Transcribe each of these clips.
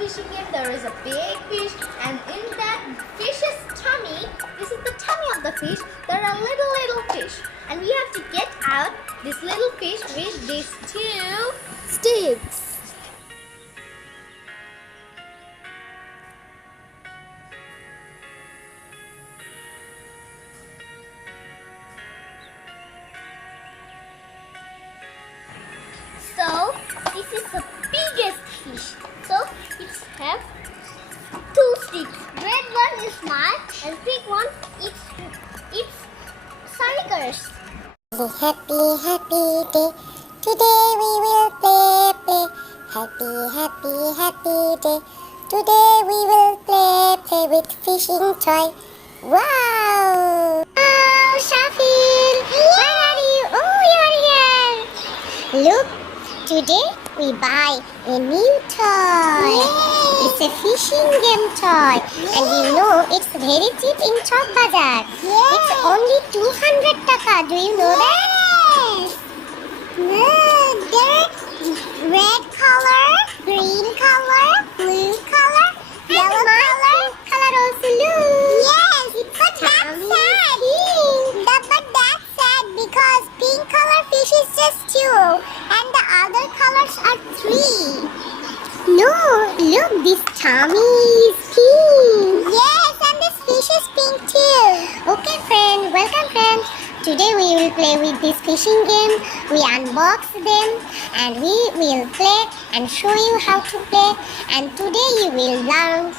fishing game, there is a big fish, and in that fish's tummy, this is the tummy of the fish, there are little fish, and we have to get out this little fish with these two sticks. So this is the biggest fish. So it has two sticks. Red one is mine and pink one it's Sanika's. Happy day. Today we will play. Happy day. Today we will play with fishing toy. Wow! Oh, Shafil! Where are you? Oh, you are here. Look, today we buy a new toy. Yay! It's a fishing game toy. Yay! And you know it's very cheap in Khabar. It's only 200 taka. Do you know that? There red color, green color, blue color, yellow color also. Look. Yes, but that's sad. But that's sad because pink color fish is just 2 and the other colors are 3. No, look, this tummy is pink. Yes, and this fish is pink too. Okay, friend, welcome, friend. Today we will play with this fishing game. We unbox them and we will play and show you how to play. And today you will learn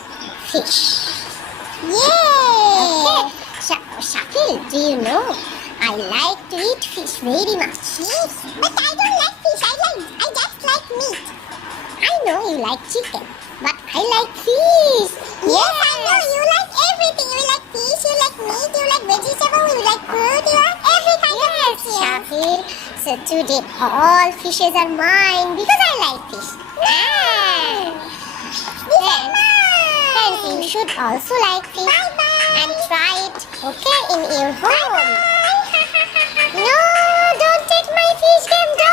fish. Yay! Okay. Shafil, do you know? I like to eat fish very much. Yes, but I don't like fish. I just like meat. I know you like chicken, but I like fish. Yes, I know you like everything. You like fish, you like meat, you like vegetable, you like fruit, you like every kind of fish. Shafil, so today all fishes are mine because I like fish. Friends, you should also like fish. Bye-bye. And try it, okay, in your home. Bye-bye. No, don't take my fish game. Don't.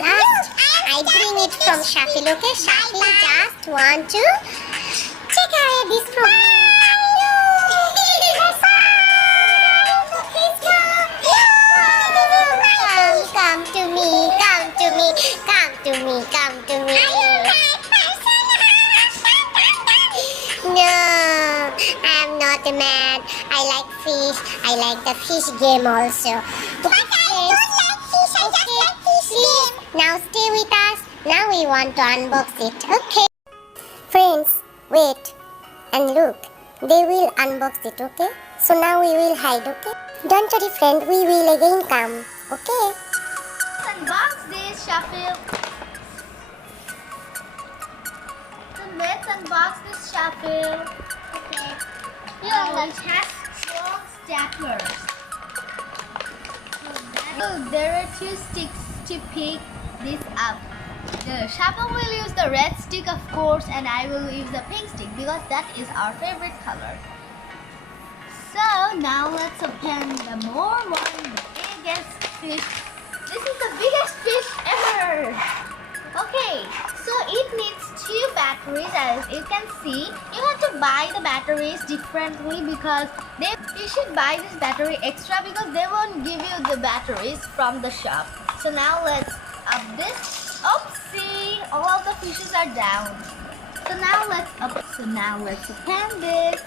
Last, I bring it from Shafil, okay? Shafil just want to take away this from me. Come to me. No, I'm not mad. I like fish. I like the fish game also. But I don't like fish. I just like fish game. Now stay with us. Now we want to unbox it. Okay. Friends, wait and look. They will unbox it, okay? So now we will hide, okay? Don't worry, friend. We will again come, okay? Let's unbox this, Shafil. So let's unbox this, Shafil. Okay. Here it has strong staplers. Look, there are 2 sticks to pick this up. Shafil will use the red stick, of course, and I will use the pink stick because that is our favorite color. So now let's open the biggest fish. This is the biggest fish ever. Okay, so it needs 2 batteries, as you can see. You have to buy the batteries differently because you should buy this battery extra because they won't give you the batteries from the shop. So now let's up this. Oopsie! All of the fishes are down. So now let's open this.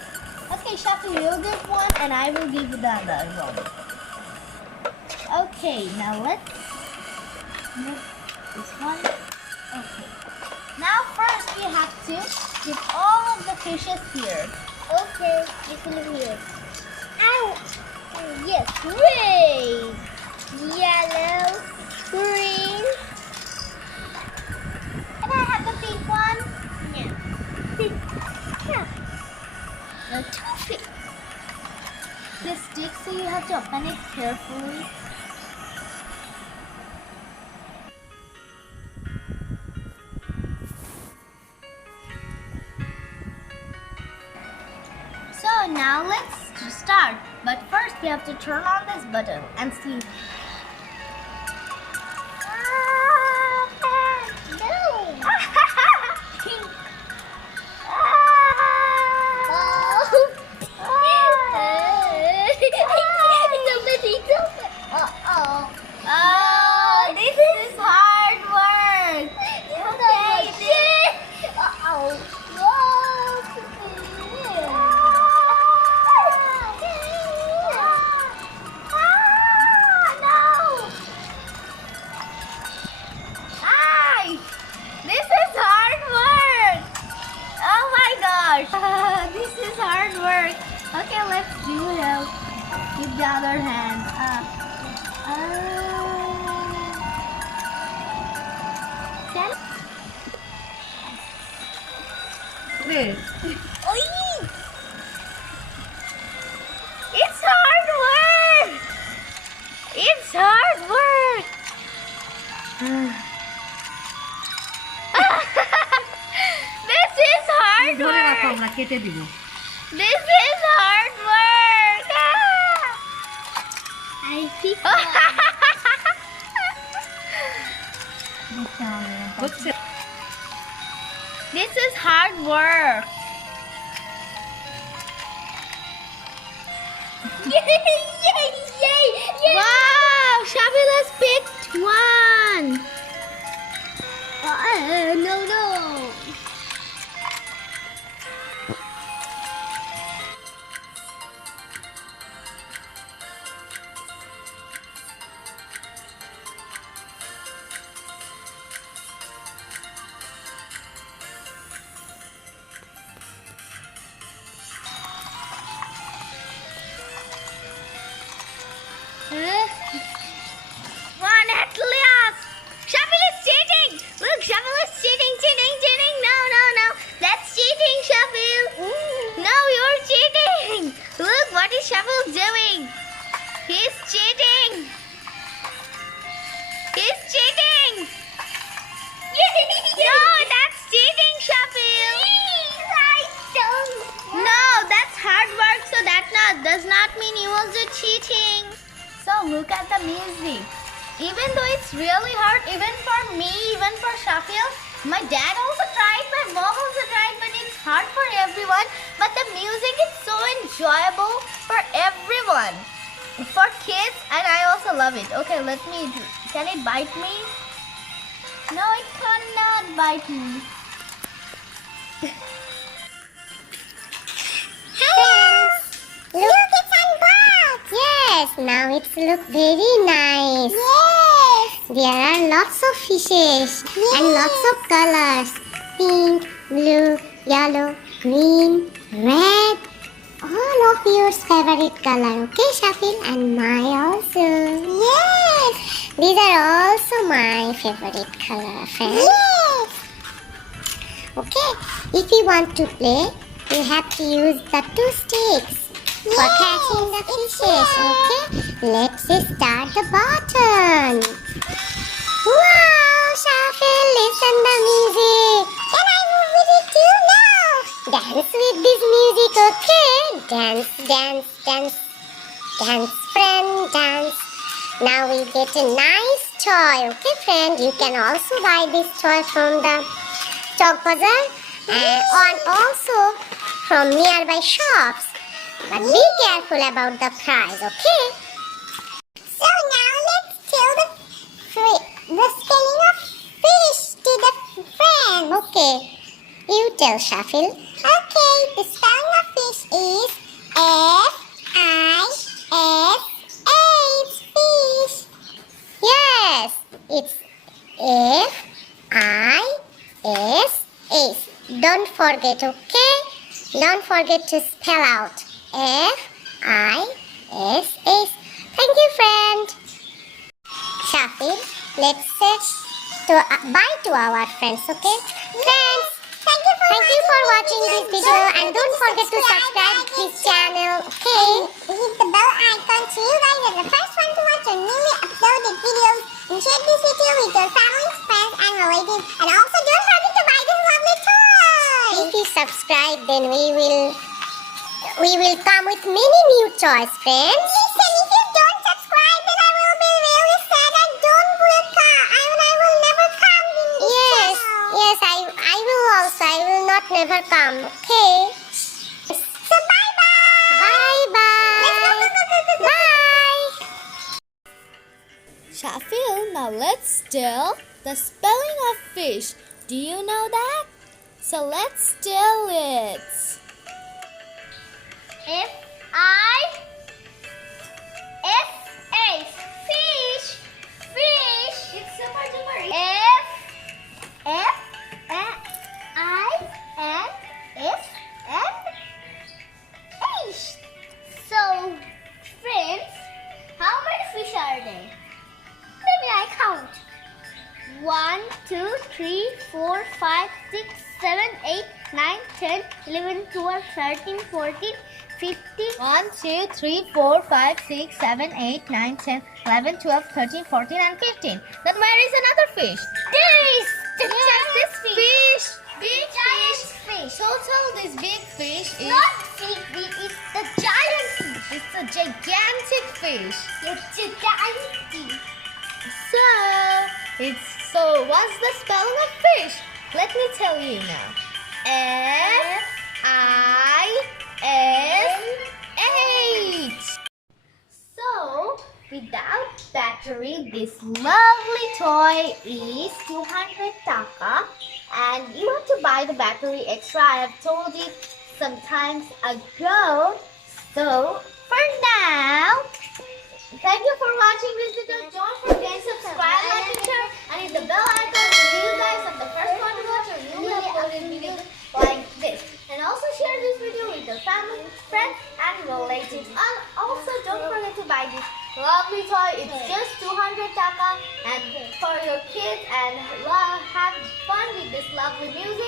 Okay, Shafil, you'll give one and I will give you the other one. Okay, now let's move this one. Okay. Now first we have to keep all of the fishes here. Okay, keep them here. Ow! Yes, red, yellow, green. Can I have the pink one? No. Yeah. The 2 feet. The stick, so you have to open it carefully. So now let's start. But first we have to turn on this button and see. Keep the other hand up. Wait. It's hard work. It's hard work. This is hard ধরে রাখো work. আমরা কেটে দিব This is hard work. I think হচ্ছে This is hard work. yay! Wow, Shafil has picked one. No. One at last. Shafil is cheating. Look, Shafil is cheating. No. That's cheating, Shafil. No, you're cheating. Look, what is Shafil doing? He's cheating. He's cheating. No, that's cheating, Shafil. No, that's hard work, so that does not mean you also cheating. So look at the music. Even though it's really hard, even for me, even for Shafil, my dad also tried, my mom also tried, but it's hard for everyone. But the music is so enjoyable for everyone, for kids, and I also love it. Okay, let me. Can it bite me? No, it cannot bite me. Look, it's unboxed. Yes, now it looks very nice. Yes. There are lots of fishes and lots of colors. Pink, blue, yellow, green, red. All of your favorite color. Okay, Shafil? And my also. Yes. These are also my favorite color, friends. Yes. Okay, if you want to play, you have to use the 2 sticks for catching the fishes. Okay, let's start the button. Wow, Shafil, listen the music. Can I move with it too? No. Dance with this music, okay? Dance, friend, dance. Now we get a nice toy, okay, friend? You can also buy this toy from the stock bazaar and also from nearby shops. But be careful about the price, okay? So now let's tell the spelling of fish to the friend. Okay, you tell Shafil. Okay, the spelling of fish is F-I-S-H. Fish. Yes, it's F-I-S-H. Don't forget, okay? Don't forget to spell out F-I-S-H. Thank you, friend. Shafil, let's say bye to our friends, okay? Friends, thank you for watching this video and don't forget to subscribe this channel, okay? Hit the bell icon so you guys are the first one to watch our newly uploaded videos and share this video with your family, friends and relatives. And also don't forget to buy this lovely toy. If you subscribe, then we will come with many new toys, friends. Listen, if you don't subscribe, then I will be really sad. I will never come. Yes, I will also. I will not never come. Okay. So bye. Bye. Shafil, now let's tell the spelling of fish. Do you know that? So let's tell it. F-I-S-H. Fish. It's super duper. F-I-N-S-H. So, friend, 2, 3, 4, 5, 6, 7, 8, 9, 10, 11, 12, 13, 14, 15. 1, 2, 3, 4, 5, 6, 7, 8, 9, 10, 11, 12, 13, 14, and 15. Then where is another fish? There is the Yes, giant this fish. Big Giant fish. fish. Total, this big fish is. Not big, it's the giant fish. It's a gigantic fish. It's gigantic. So what's the spelling of fish? Let me tell you now. F-I-S-H. So without battery, this lovely toy is 200 taka, and you have to buy the battery extra. I have told you some times ago. So for now, thank you for watching this video. Don't forget to subscribe, like, and share, and hit the bell icon so you guys are the first one to watch our newly uploaded videos like this. And also share this video with your family, friends, and relatives. And also don't forget to buy this lovely toy. It's just 200 taka, and for your kids, and have fun with this lovely music.